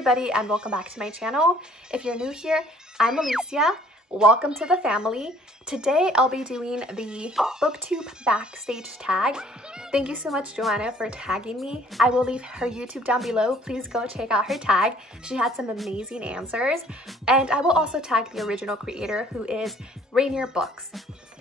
everybody and welcome back to my channel. If you're new here, I'm Alicia. Welcome to the family. Today I'll be doing the Booktube Backstage tag. Thank you so much, Joanna, for tagging me. I will leave her YouTube down below. Please go check out her tag. She had some amazing answers. And I will also tag the original creator, who is Rainier Books.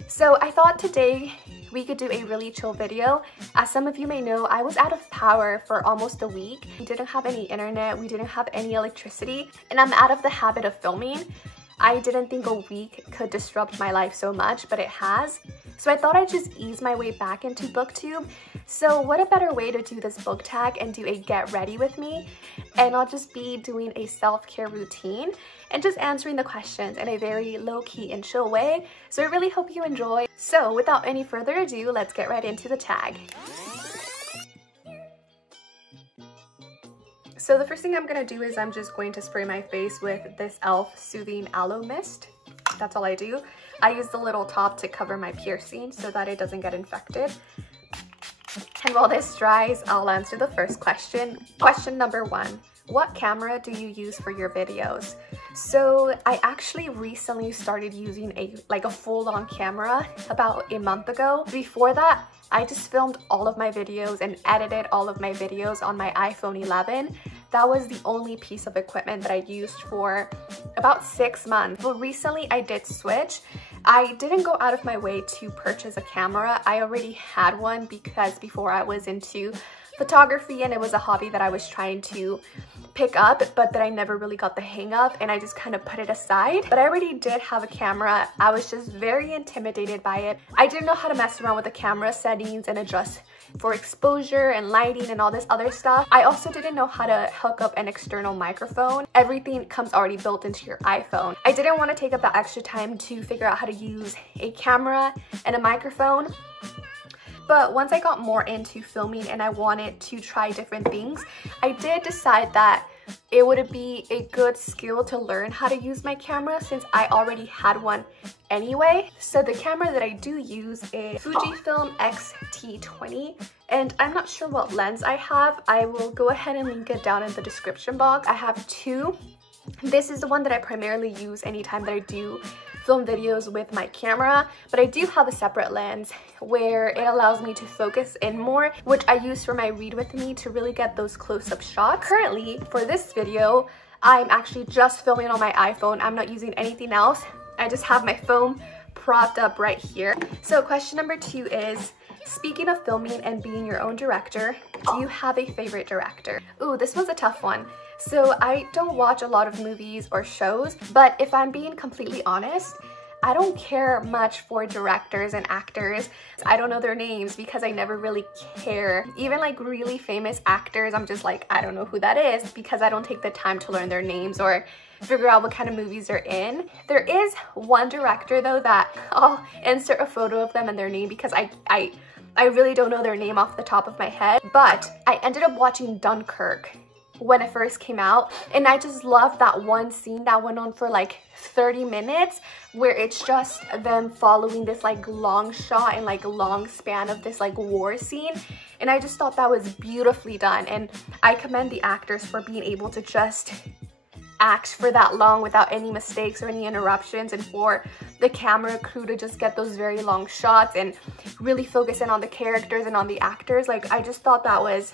So I thought today we could do a really chill video. As some of you may know, I was out of power for almost a week. We didn't have any internet, we didn't have any electricity, and I'm out of the habit of filming. I didn't think a week could disrupt my life so much, but it has. So I thought I'd just ease my way back into Booktube. So what a better way to do this book tag and do a get ready with me. And I'll just be doing a self-care routine and just answering the questions in a very low-key and chill way. So I really hope you enjoy. So without any further ado, let's get right into the tag. So the first thing I'm gonna do is I'm just going to spray my face with this e.l.f. Soothing Aloe Mist. That's all I do. I use the little top to cover my piercing so that it doesn't get infected. And while this dries, I'll answer the first question. Question number 1. What camera do you use for your videos? So I actually recently started using a full-on camera about a month ago. Before that, I just filmed all of my videos and edited all of my videos on my iPhone 11. That was the only piece of equipment that I used for about 6 months. But recently I did switch. I didn't go out of my way to purchase a camera. I already had one because before I was into photography and it was a hobby that I was trying to pick up, but that I never really got the hang of, and I just kind of put it aside. But I already did have a camera. I was just very intimidated by it. I didn't know how to mess around with the camera settings and adjust for exposure and lighting and all this other stuff. I also didn't know how to hook up an external microphone. Everything comes already built into your iPhone. I didn't want to take up that extra time to figure out how to use a camera and a microphone. But once I got more into filming and I wanted to try different things, I did decide that it would be a good skill to learn how to use my camera since I already had one anyway. So the camera that I do use is Fujifilm X-T20, and I'm not sure what lens I have. I will go ahead and link it down in the description box. I have 2. This is the one that I primarily use anytime that I do film videos with my camera, but I do have a separate lens where it allows me to focus in more, which I use for my ReadwithMe to really get those close-up shots. Currently, for this video, I'm actually just filming on my iPhone. I'm not using anything else. I just have my phone propped up right here. So question number 2 is, speaking of filming and being your own director, do you have a favorite director? Ooh, this was a tough one. So I don't watch a lot of movies or shows, but if I'm being completely honest, I don't care much for directors and actors. I don't know their names because I never really care. Even like really famous actors, I'm just like, I don't know who that is because I don't take the time to learn their names or figure out what kind of movies they're in. There is one director though that I'll insert a photo of them and their name because I really don't know their name off the top of my head. But I ended up watching Dunkirk when it first came out, and I just loved that one scene that went on for like 30 minutes where it's just them following this like long shot and like long span of this like war scene, and I just thought that was beautifully done. And I commend the actors for being able to just act for that long without any mistakes or any interruptions, and for the camera crew to just get those very long shots and really focus in on the characters and on the actors. Like, I just thought that was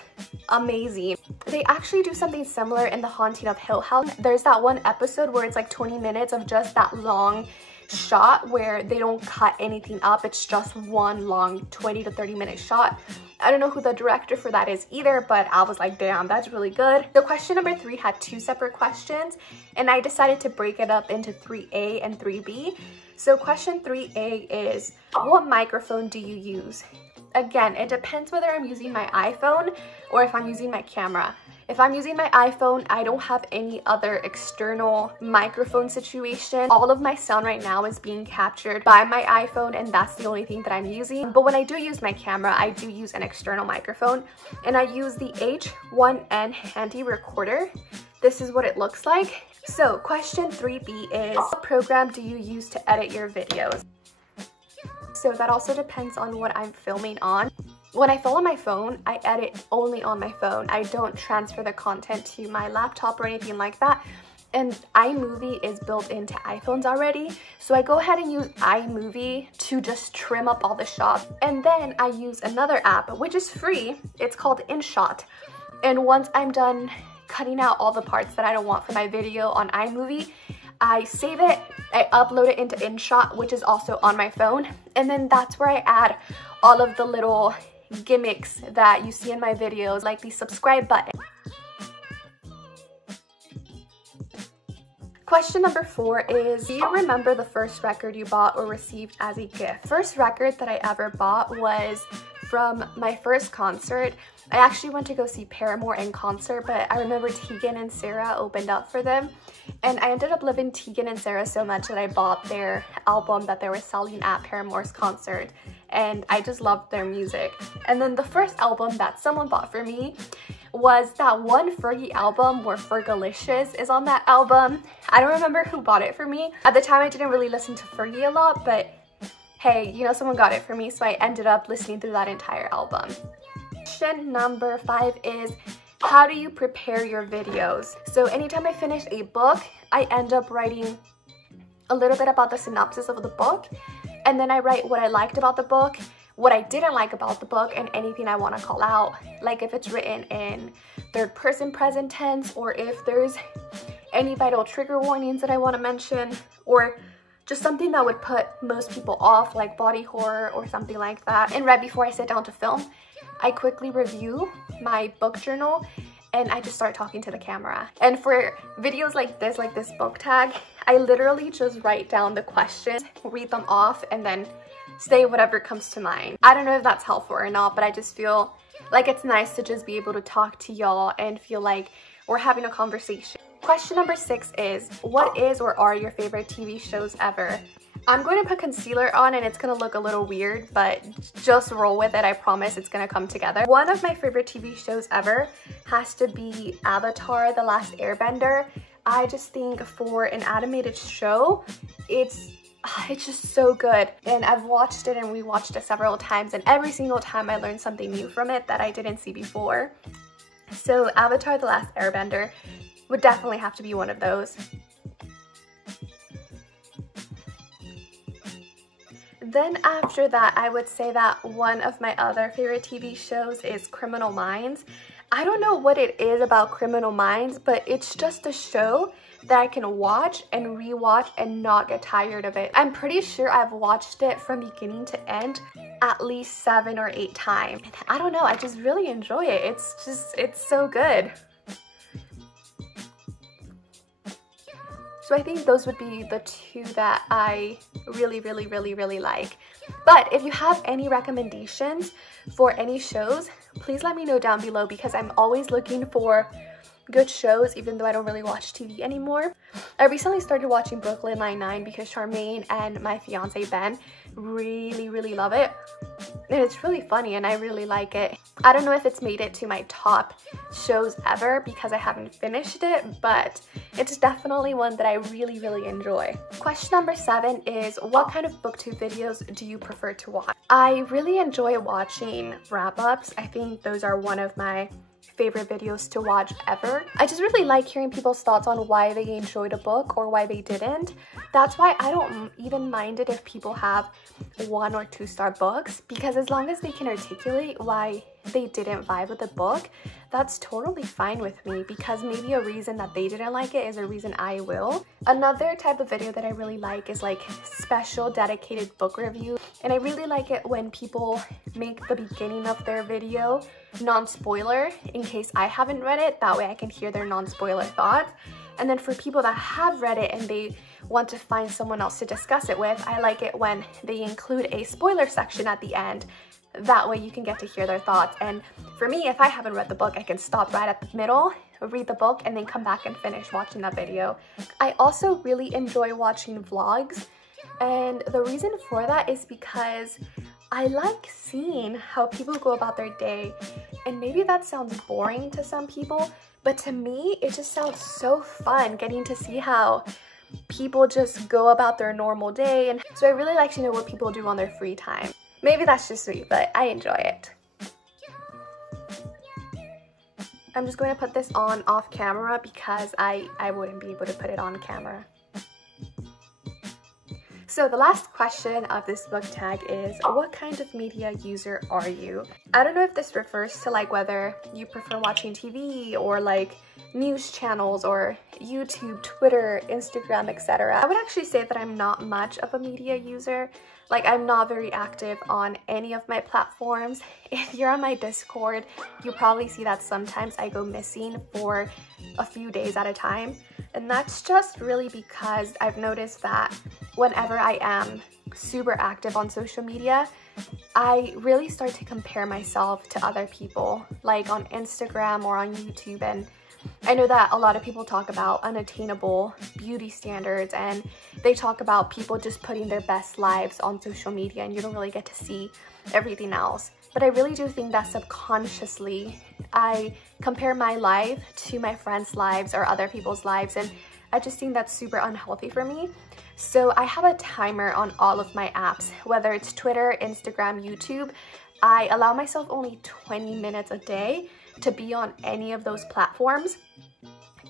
amazing. They actually do something similar in The Haunting of Hill House. There's that one episode where it's like 20 minutes of just that long shot where they don't cut anything up. It's just one long 20 to 30 minute shot. I don't know who the director for that is either, but I was like, damn, that's really good. The question number 3 had 2 separate questions, and I decided to break it up into 3A and 3B. So question 3A is, what microphone do you use? Again, it depends whether I'm using my iPhone or if I'm using my camera. If I'm using my iPhone, I don't have any other external microphone situation. All of my sound right now is being captured by my iPhone, and that's the only thing that I'm using. But when I do use my camera, I do use an external microphone, and I use the H1N handy recorder. This is what it looks like. So question 3B is, what program do you use to edit your videos? So that also depends on what I'm filming on. When I film on my phone, I edit only on my phone. I don't transfer the content to my laptop or anything like that. And iMovie is built into iPhones already. So I go ahead and use iMovie to just trim up all the shots. And then I use another app, which is free. It's called InShot. And once I'm done cutting out all the parts that I don't want for my video on iMovie, I save it, I upload it into InShot, which is also on my phone. And then that's where I add all of the little gimmicks that you see in my videos, like the subscribe button. Question number 4 is, do you remember the first record you bought or received as a gift? First record that I ever bought was from my first concert. I actually went to go see Paramore in concert, but I remember Tegan and Sarah opened up for them. And I ended up loving Tegan and Sarah so much that I bought their album that they were selling at Paramore's concert. And I just loved their music. And then the first album that someone bought for me was that one Fergie album where Fergalicious is on that album. I don't remember who bought it for me. At the time I didn't really listen to Fergie a lot, but hey, you know, someone got it for me, so I ended up listening through that entire album. Question number 5 is, how do you prepare your videos? So anytime I finish a book, I end up writing a little bit about the synopsis of the book, and then I write what I liked about the book, what I didn't like about the book, and anything I want to call out, like if it's written in third person present tense, or if there's any vital trigger warnings that I want to mention, or just something that would put most people off, like body horror or something like that. And right before I sit down to film, I quickly review my book journal and I just start talking to the camera. And for videos like this book tag, I literally just write down the questions, read them off, and then say whatever comes to mind. I don't know if that's helpful or not, but I just feel like it's nice to just be able to talk to y'all and feel like we're having a conversation. Question number 6 is, what is or are your favorite TV shows ever? I'm going to put concealer on and it's going to look a little weird, but just roll with it. I promise it's going to come together. One of my favorite TV shows ever has to be Avatar: The Last Airbender. I just think for an animated show, it's just so good. And I've watched it and rewatched it several times, and every single time I learned something new from it that I didn't see before. So Avatar: The Last Airbender would definitely have to be one of those. Then after that, I would say that one of my other favorite TV shows is Criminal Minds. I don't know what it is about Criminal Minds, but it's just a show that I can watch and rewatch and not get tired of it. I'm pretty sure I've watched it from beginning to end at least 7 or 8 times. I don't know, I just really enjoy it. It's so good. So I think those would be the 2 that I really like. But if you have any recommendations for any shows, please let me know down below, because I'm always looking for good shows, even though I don't really watch TV anymore. I recently started watching Brooklyn Nine-Nine because Charmaine and my fiance Ben really love it. And it's really funny and I really like it. I don't know if it's made it to my top shows ever because I haven't finished it, but it's definitely one that I really enjoy. Question number 7 is, what kind of booktube videos do you prefer to watch? I really enjoy watching wrap-ups. I think those are one of my favorite videos to watch ever. I just really like hearing people's thoughts on why they enjoyed a book or why they didn't. That's why I don't even mind it if people have 1 or 2 star books, because as long as they can articulate why they didn't vibe with the book, that's totally fine with me, because maybe a reason that they didn't like it is a reason I will. Another type of video that I really like is like special dedicated book review, and I really like it when people make the beginning of their video non-spoiler in case I haven't read it. That way I can hear their non-spoiler thoughts. And then for people that have read it and they want to find someone else to discuss it with, I like it when they include a spoiler section at the end. That way you can get to hear their thoughts. And for me, if I haven't read the book, I can stop right at the middle, read the book, and then come back and finish watching that video. I also really enjoy watching vlogs, and the reason for that is because I like seeing how people go about their day. And maybe that sounds boring to some people, but to me, it just sounds so fun getting to see how people just go about their normal day. And so I really like to know what people do on their free time. Maybe that's just me, but I enjoy it. I'm just going to put this on off camera because I wouldn't be able to put it on camera. So the last question of this book tag is, what kind of media user are you? I don't know if this refers to like whether you prefer watching TV or like news channels or YouTube, Twitter, Instagram, etc. I would actually say that I'm not much of a media user. Like, I'm not very active on any of my platforms. If you're on my Discord, you probably see that sometimes I go missing for a few days at a time. And that's just really because I've noticed that whenever I am super active on social media, I really start to compare myself to other people, like on Instagram or on YouTube. And I know that a lot of people talk about unattainable beauty standards, and they talk about people just putting their best lives on social media and you don't really get to see everything else. But I really do think that subconsciously I compare my life to my friends' lives or other people's lives, and I just think that's super unhealthy for me. So I have a timer on all of my apps, whether it's Twitter, Instagram, YouTube. I allow myself only 20 minutes a day to be on any of those platforms,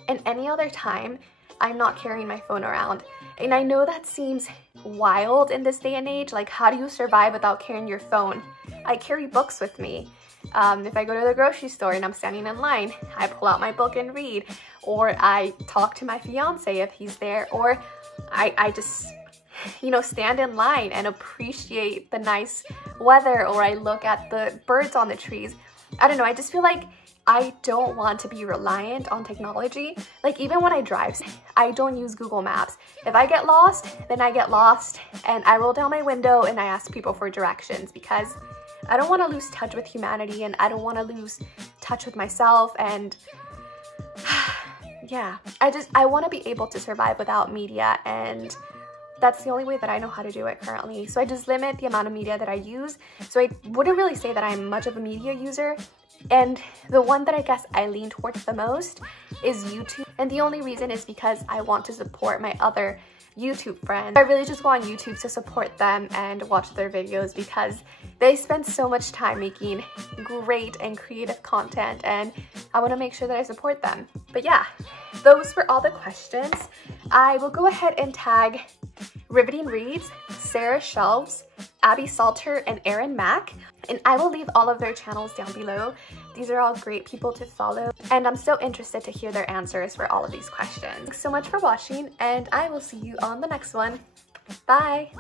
and any other time I'm not carrying my phone around. And I know that seems wild in this day and age, like how do you survive without carrying your phone? I carry books with me. If I go to the grocery store and I'm standing in line, I pull out my book and read, or I talk to my fiance if he's there, or I just, you know, stand in line and appreciate the nice weather, or I look at the birds on the trees. I don't know, I just feel like I don't want to be reliant on technology. Like, even when I drive, I don't use Google Maps. If I get lost, then I get lost, and I roll down my window and I ask people for directions, because I don't want to lose touch with humanity, and I don't want to lose touch with myself. And yeah, I want to be able to survive without media, and that's the only way that I know how to do it currently. So I just limit the amount of media that I use. So I wouldn't really say that I'm much of a media user. And the one that I guess I lean towards the most is YouTube. And the only reason is because I want to support my other YouTube friends. I really just go on YouTube to support them and watch their videos, because they spend so much time making great and creative content, and I want to make sure that I support them. But yeah, those were all the questions. I will go ahead and tag Riveting Reads, Sarah Shelves, Abby Salter, and Erin Mack, and I will leave all of their channels down below. These are all great people to follow, and I'm so interested to hear their answers for all of these questions. Thanks so much for watching, and I will see you on the next one. Bye!